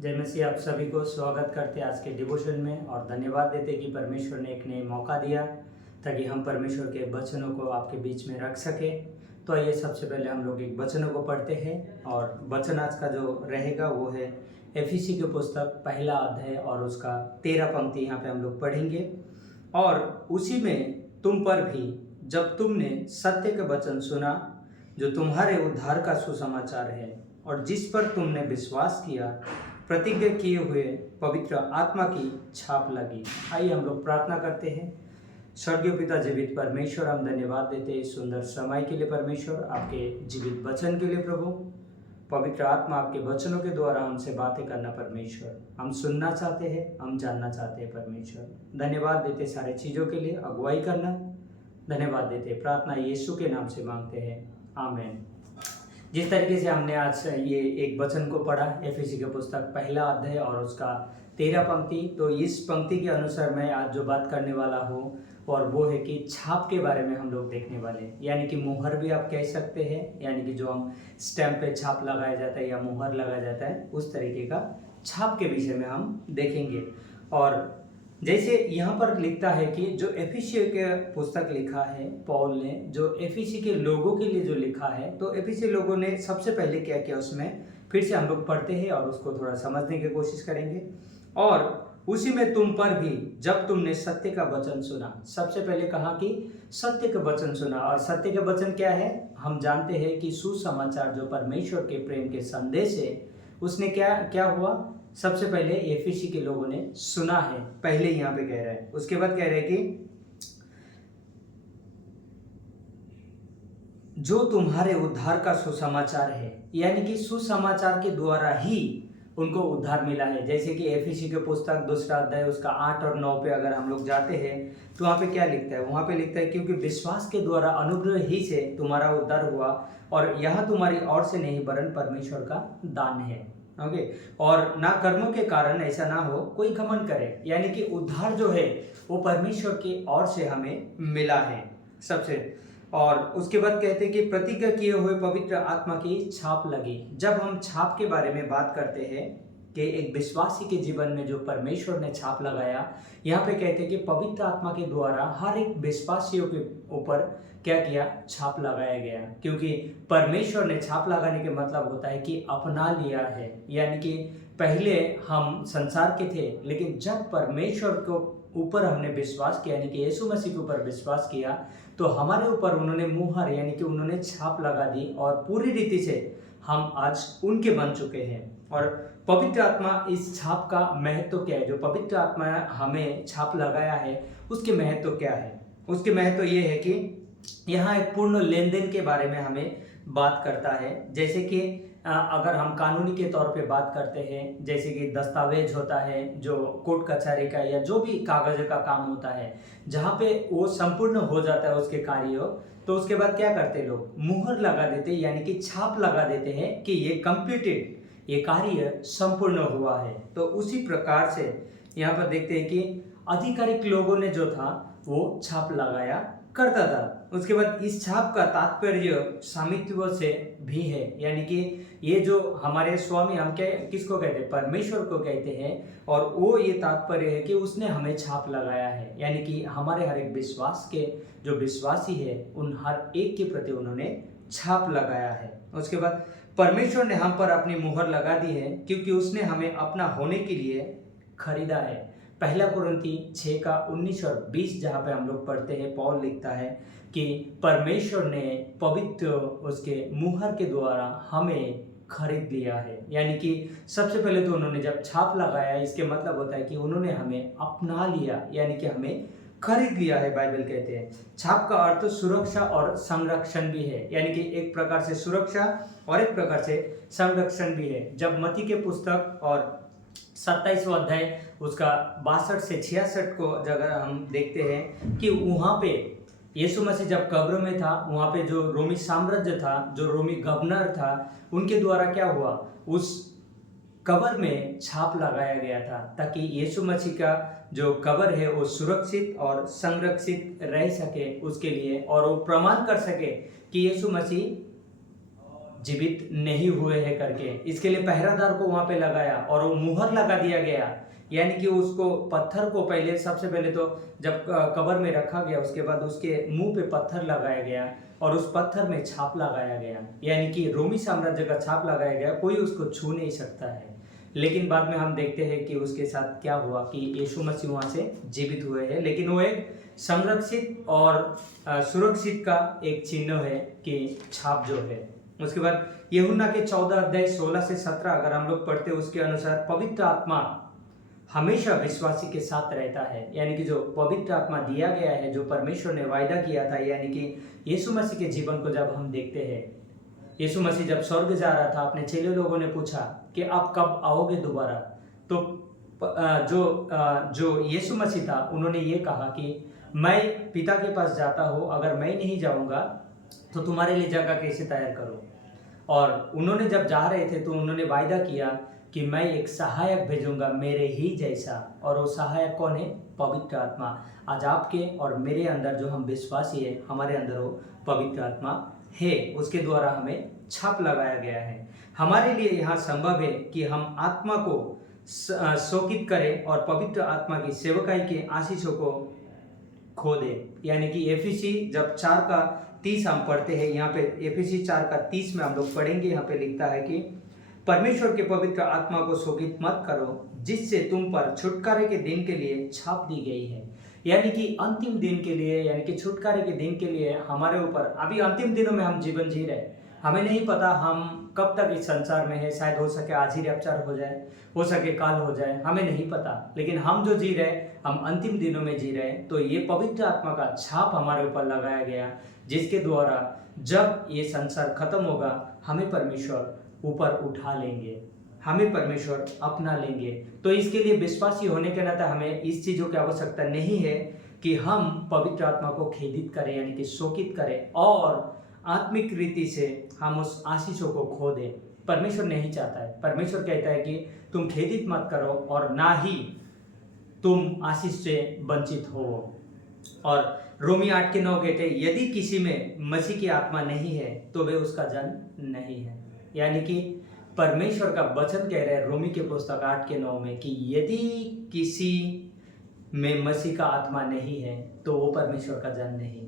जय मसीह। आप सभी को स्वागत करते हैं आज के डिवोशन में और धन्यवाद देते कि परमेश्वर ने एक नया मौका दिया ताकि हम परमेश्वर के वचनों को आपके बीच में रख सके। तो आइए सबसे पहले हम लोग एक वचनों को पढ़ते हैं और वचन आज का जो रहेगा वो है एफिसी की पुस्तक पहला अध्याय और उसका 13 पंक्ति यहाँ पे हम लोग पढ़ेंगे। और उसी में तुम पर भी जब तुमने सत्य के वचन सुना जो तुम्हारे उद्धार का सुसमाचार है और जिस पर तुमने विश्वास किया, प्रतिज्ञा किए हुए पवित्र आत्मा की छाप लगी। आइए हम लोग प्रार्थना करते हैं। स्वर्गीय पिता जीवित परमेश्वर, हम धन्यवाद देते हैं इस सुंदर समय के लिए परमेश्वर, आपके जीवित वचन के लिए प्रभु। पवित्र आत्मा आपके वचनों के द्वारा हमसे बातें करना परमेश्वर, हम सुनना चाहते हैं, हम जानना चाहते हैं परमेश्वर। धन्यवाद देते सारे चीज़ों के लिए, अगुवाई करना। धन्यवाद देते, प्रार्थना यीशु के नाम से मांगते हैं, आमीन। जिस तरीके से हमने आज ये एक वचन को पढ़ा एफिसी की पुस्तक पहला अध्याय और उसका 13 पंक्ति, तो इस पंक्ति के अनुसार मैं आज जो बात करने वाला हूँ और वो है कि छाप के बारे में हम लोग देखने वाले हैं। यानी कि मुहर भी आप कह सकते हैं, यानी कि जो हम स्टैम्प पे छाप लगाया जाता है या मुहर लगाया जाता है, उस तरीके का छाप के विषय में हम देखेंगे। और जैसे यहाँ पर लिखता है कि जो एफिसी के पुस्तक लिखा है पौल ने, जो एफिसी के लोगों के लिए जो लिखा है, तो एफिसी लोगों ने सबसे पहले क्या किया उसमें फिर से हम लोग पढ़ते हैं और उसको थोड़ा समझने की कोशिश करेंगे। और उसी में तुम पर भी जब तुमने सत्य का वचन सुना, सबसे पहले कहा कि सत्य का वचन सुना। और सत्य का वचन क्या है? हम जानते हैं कि सुसमाचार जो परमेश्वर के प्रेम के संदेश है, उसने क्या हुआ, सबसे पहले एफिसी के लोगों ने सुना है, पहले यहाँ पे कह रहा है। उसके बाद कह रहे हैं कि जो तुम्हारे उद्धार का सुसमाचार है, यानी कि सुसमाचार के द्वारा ही उनको उद्धार मिला है। जैसे कि एफिसी के पुस्तक दूसरा अध्याय उसका 8 और 9 पे अगर हम लोग जाते हैं तो वहाँ पे क्या लिखता है? वहाँ पे लिखता है क्योंकि विश्वास के द्वारा अनुग्रह ही से तुम्हारा उद्धार हुआ और यह तुम्हारी ओर से नहीं वरन परमेश्वर का दान है। ओके, और ना कर्मों के कारण ऐसा ना हो कोई घमंड करे। यानी कि उद्धार जो है वो परमेश्वर की ओर से हमें मिला है सबसे। और उसके बाद कहते हैं कि प्रतिज्ञा किए हुए पवित्र आत्मा की छाप लगी। जब हम छाप के बारे में बात करते हैं कि एक विश्वासी के जीवन में जो परमेश्वर ने छाप लगाया, यहाँ पे कहते हैं कि पवित्र आत्मा के द्वारा हर एक विश्वासियों के ऊपर क्या किया? छाप लगाया गया। क्योंकि परमेश्वर ने छाप लगाने के मतलब होता है कि अपना लिया है। यानी कि पहले हम संसार के थे, लेकिन जब परमेश्वर को ऊपर हमने विश्वास किया, यानी कि यीशु मसीह के ऊपर विश्वास किया, तो हमारे ऊपर उन्होंने मुहर यानी कि उन्होंने छाप लगा दी और पूरी रीति से हम आज उनके बन चुके हैं। और पवित्र आत्मा, इस छाप का महत्व क्या है? जो पवित्र आत्मा हमें छाप लगाया है उसके महत्व क्या है? उसके महत्व ये है कि यहाँ एक पूर्ण लेन देन के बारे में हमें बात करता है। जैसे कि अगर हम कानूनी के तौर पे बात करते हैं, जैसे कि दस्तावेज होता है जो कोर्ट कचहरी का या जो भी कागज का काम होता है, जहाँ पे वो संपूर्ण हो जाता है उसके कार्य, तो उसके बाद क्या करते लोग? मुहर लगा देते, यानी कि छाप लगा देते हैं कि ये कंप्लीटेड, ये कार्य संपूर्ण हुआ है। तो उसी प्रकार से यहाँ पर देखते हैं कि आधिकारिक लोगों ने जो था वो छाप लगाया करता था। उसके बाद इस छाप का तात्पर्य स्वामित्व से भी है, यानी कि ये जो हमारे स्वामी, हम क्या किसको कहते हैं? परमेश्वर को कहते हैं। और वो ये तात्पर्य है कि उसने हमें छाप लगाया है, यानी कि हमारे हर एक विश्वास के जो विश्वासी है उन हर एक के प्रति उन्होंने छाप लगाया है। उसके बाद परमेश्वर ने हम पर अपनी मुहर लगा दी है क्योंकि उसने हमें अपना होने के लिए खरीदा है। पहला कुरिन्थी 6 का 19 और 20 जहाँ पे हम लोग पढ़ते हैं, पौल लिखता है कि परमेश्वर ने पवित्र उसके मुहर के द्वारा हमें खरीद लिया है। यानी कि सबसे पहले तो उन्होंने जब छाप लगाया, इसके मतलब होता है कि उन्होंने हमें अपना लिया, यानी कि हमें खरीद लिया है। बाइबल कहते हैं छाप का अर्थ सुरक्षा और संरक्षण भी है, यानी कि एक प्रकार से सुरक्षा और एक प्रकार से संरक्षण भी है। जब मत्ती के पुस्तक और 27वां अध्याय उसका 62 से 66 को जगह हम देखते हैं कि वहाँ पे यीशु मसीह जब कब्र में था, वहाँ पे जो रोमी साम्राज्य था, जो रोमी गवर्नर था, उनके द्वारा क्या हुआ? उस कब्र में छाप लगाया गया था ताकि यीशु मसीह का जो कब्र है वो सुरक्षित और संरक्षित रह सके उसके लिए, और वो प्रमाण कर सके कि यीशु मसीह जीवित नहीं हुए हैं करके, इसके लिए पहरादार को वहां पे लगाया और वो मुहर लगा दिया गया। यानी कि उसको पत्थर को पहले, सबसे पहले तो जब कब्र में रखा गया उसके बाद उसके मुंह पे पत्थर लगाया गया और उस पत्थर में छाप लगाया गया, यानी कि रोमी साम्राज्य का छाप लगाया गया, कोई उसको छू नहीं सकता है। लेकिन बाद में हम देखते हैं कि उसके साथ क्या हुआ कि यीशु मसीह वहाँ से जीवित हुए हैं, लेकिन वो एक संरक्षित और सुरक्षित का एक चिन्ह है कि छाप जो है। उसके बाद यूहन्ना के 14 अध्याय 16 से 17 अगर हम लोग पढ़ते हैं, उसके अनुसार पवित्र आत्मा हमेशा विश्वासी के साथ रहता है। यानी कि जो पवित्र आत्मा दिया गया है, जो परमेश्वर ने वायदा किया था, यानी कि यीशु मसीह के जीवन को जब हम देखते हैं, यीशु मसीह जब स्वर्ग जा रहा था, अपने चेले लोगों ने पूछा कि आप कब आओगे दोबारा, तो जो यीशु मसीह था उन्होंने ये कहा कि मैं पिता के पास जाता हूँ, अगर मैं नहीं जाऊँगा तो तुम्हारे लिए जगह कैसे तैयार करूँ। और उन्होंने जब जा रहे थे तो उन्होंने वायदा किया कि मैं एक सहायक भेजूंगा मेरे ही जैसा, और वो सहायक कौन है? पवित्र आत्मा। आज आपके और मेरे अंदर जो हम विश्वासी है, हमारे अंदर वो पवित्र आत्मा है, उसके द्वारा हमें छाप लगाया गया है। हमारे लिए यहाँ संभव है कि हम आत्मा को शोकित करें और पवित्र आत्मा की सेवकाई के आशीषों को खो दे। यानी कि एफिसी जब 4:30 हम पढ़ते हैं, यहाँ पे एफिसी 4:30 में हम लोग पढ़ेंगे, यहाँ पे लिखता है कि परमेश्वर के पवित्र आत्मा को शोकित मत करो, जिससे तुम पर छुटकारे के दिन के लिए छाप दी गई है। यानी कि अंतिम दिन के लिए, यानी कि छुटकारे के दिन के लिए हमारे ऊपर, अभी अंतिम दिनों में हम जीवन जी रहे, हमें नहीं पता हम कब तक इस संसार में है, शायद हो सके आज ही रैप्चर हो जाए, हो सके काल हो जाए, हमें नहीं पता। लेकिन हम जो जी रहे, हम अंतिम दिनों में जी रहे, तो ये पवित्र आत्मा का छाप हमारे ऊपर लगाया गया, जिसके द्वारा जब ये संसार खत्म होगा, हमें परमेश्वर ऊपर उठा लेंगे, हमें परमेश्वर अपना लेंगे। तो इसके लिए विश्वासी होने के नाते हमें इस चीज़ों की आवश्यकता नहीं है कि हम पवित्र आत्मा को खेदित करें, यानी कि शोकित करें और आत्मिक रीति से हम उस आशीषों को खो दें। परमेश्वर नहीं चाहता है। परमेश्वर कहता है कि तुम खेदित मत करो और ना ही तुम आशीष से वंचित हो। और रोमी 8:9 कहते हैं, यदि किसी में मसीह की आत्मा नहीं है तो वे उसका जन नहीं है। यानी कि परमेश्वर का वचन कह रहे हैं रोमी के पुस्तक 8:9 में कि यदि किसी में मसीह का आत्मा नहीं है तो वो परमेश्वर का जन नहीं।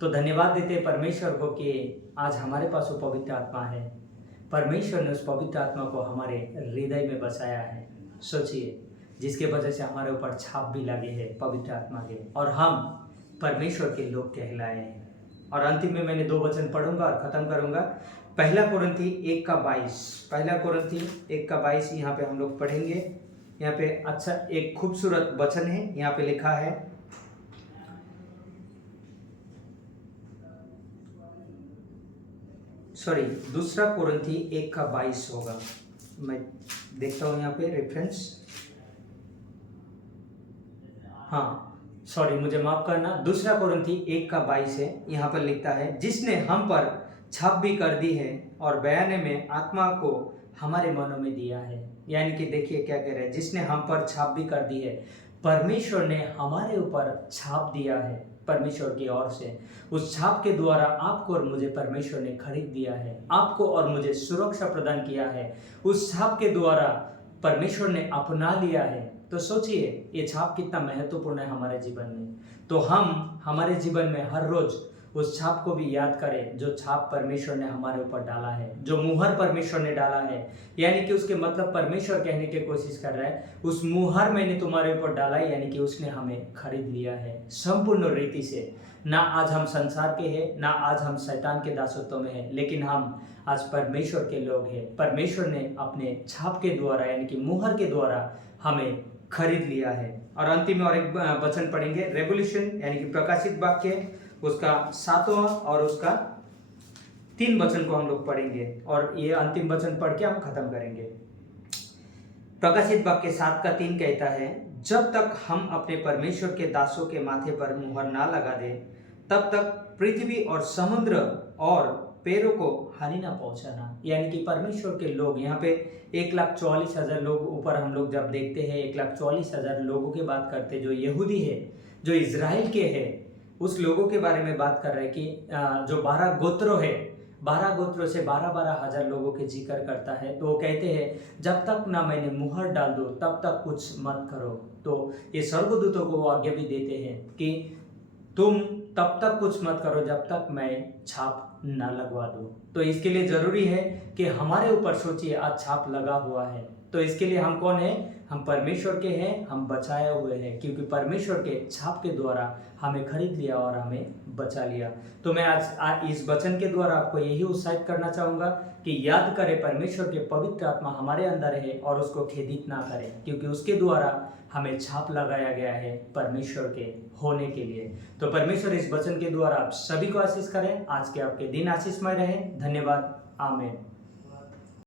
तो धन्यवाद देते हैं परमेश्वर को कि आज हमारे पास वो पवित्र आत्मा है। परमेश्वर ने उस पवित्र आत्मा को हमारे हृदय में बसाया है। सोचिए, जिसके वजह से हमारे ऊपर छाप भी लगे हैं पवित्र आत्मा के, और हम परमेश्वर के लोग कहलाए हैं। और अंतिम में मैंने 2 वचन पढ़ूंगा और ख़त्म करूंगा। 1 कोरिन्थी 1:22, 1 कोरिन्थी 1:22 यहाँ पे हम लोग पढ़ेंगे। यहाँ पे अच्छा एक खूबसूरत वचन है, यहाँ पे लिखा है, सॉरी 2 कोरिन्थी 1:22 होगा, मैं देखता हूँ यहाँ पे रेफरेंस। हाँ सॉरी, मुझे माफ करना, 2 कोरिन्थी 1:22 है। यहाँ पर लिखता है, जिसने हम पर छाप भी कर दी है और बयाने में आत्मा को हमारे मनों में दिया है। यानी कि देखिए क्या कह रहे हैं, जिसने हम पर छाप भी कर दी है, परमेश्वर ने हमारे ऊपर छाप दिया है परमेश्वर की ओर से। उस छाप के द्वारा आपको और मुझे परमेश्वर ने खरीद दिया है, आपको और मुझे सुरक्षा प्रदान किया है। उस छाप के द्वारा परमेश्वर ने अपना लिया है। तो सोचिए ये छाप कितना महत्वपूर्ण है हमारे जीवन में। तो हम हमारे जीवन में हर रोज उस छाप को भी याद करें, जो छाप परमेश्वर ने हमारे ऊपर डाला है, जो मुहर परमेश्वर ने डाला है। यानी कि उसके मतलब परमेश्वर कहने की कोशिश कर रहा है, उस मुहर मैंने तुम्हारे ऊपर डाला है, यानी कि उसने हमें खरीद लिया है संपूर्ण रीति से। ना आज हम संसार के हैं, ना आज हम शैतान के दासत्व में हैं, लेकिन हम आज परमेश्वर के लोग हैं। परमेश्वर ने अपने छाप के द्वारा, यानी कि मुहर के द्वारा हमें खरीद लिया है। और अंतिम में और एक वचन पढ़ेंगे, रेवोल्यूशन यानी कि प्रकाशित वाक्य, उसका 7वां और उसका 3 वचन को हम लोग पढ़ेंगे और ये अंतिम वचन पढ़ के हम खत्म करेंगे। प्रकाशित वाक्य 7:3 कहता है, जब तक हम अपने परमेश्वर के दासों के माथे पर मुहर ना लगा दे, तब तक पृथ्वी और समुद्र और पैरों को हानि ना पहुंचाना। यानी कि परमेश्वर के लोग, यहाँ पे 1,44,000 लोग ऊपर हम लोग जब देखते हैं, 1,44,000 लोगों की बात करते हैं, जो यहूदी है, जो इजराइल के है, उस लोगों के बारे में बात कर रहे हैं कि जो 12 गोत्रों है, 12 गोत्रों से 12-12 हजार लोगों के जिक्र करता है। तो वो कहते हैं जब तक ना मैंने मुहर डाल दूँ तब तक कुछ मत करो। तो ये स्वर्गदूतों को वो आज्ञा भी देते हैं कि तुम तब तक कुछ मत करो जब तक मैं छाप ना लगवा दूं। तो इसके लिए जरूरी है कि हमारे ऊपर सोचिए आज छाप लगा हुआ है। तो इसके लिए हम कौन है? हम परमेश्वर के हैं, हम बचाए हुए हैं, क्योंकि परमेश्वर के छाप के द्वारा हमें खरीद लिया और हमें बचा लिया। तो मैं आज इस वचन के द्वारा आपको यही उत्साहित करना चाहूँगा कि याद करें परमेश्वर के पवित्र आत्मा हमारे अंदर है और उसको खेदित ना करें, क्योंकि उसके द्वारा हमें छाप लगाया गया है परमेश्वर के होने के लिए। तो परमेश्वर इस वचन के द्वारा आप सभी को आशीष करें। आज के आपके दिन आशीषमय रहे। धन्यवाद। आमीन।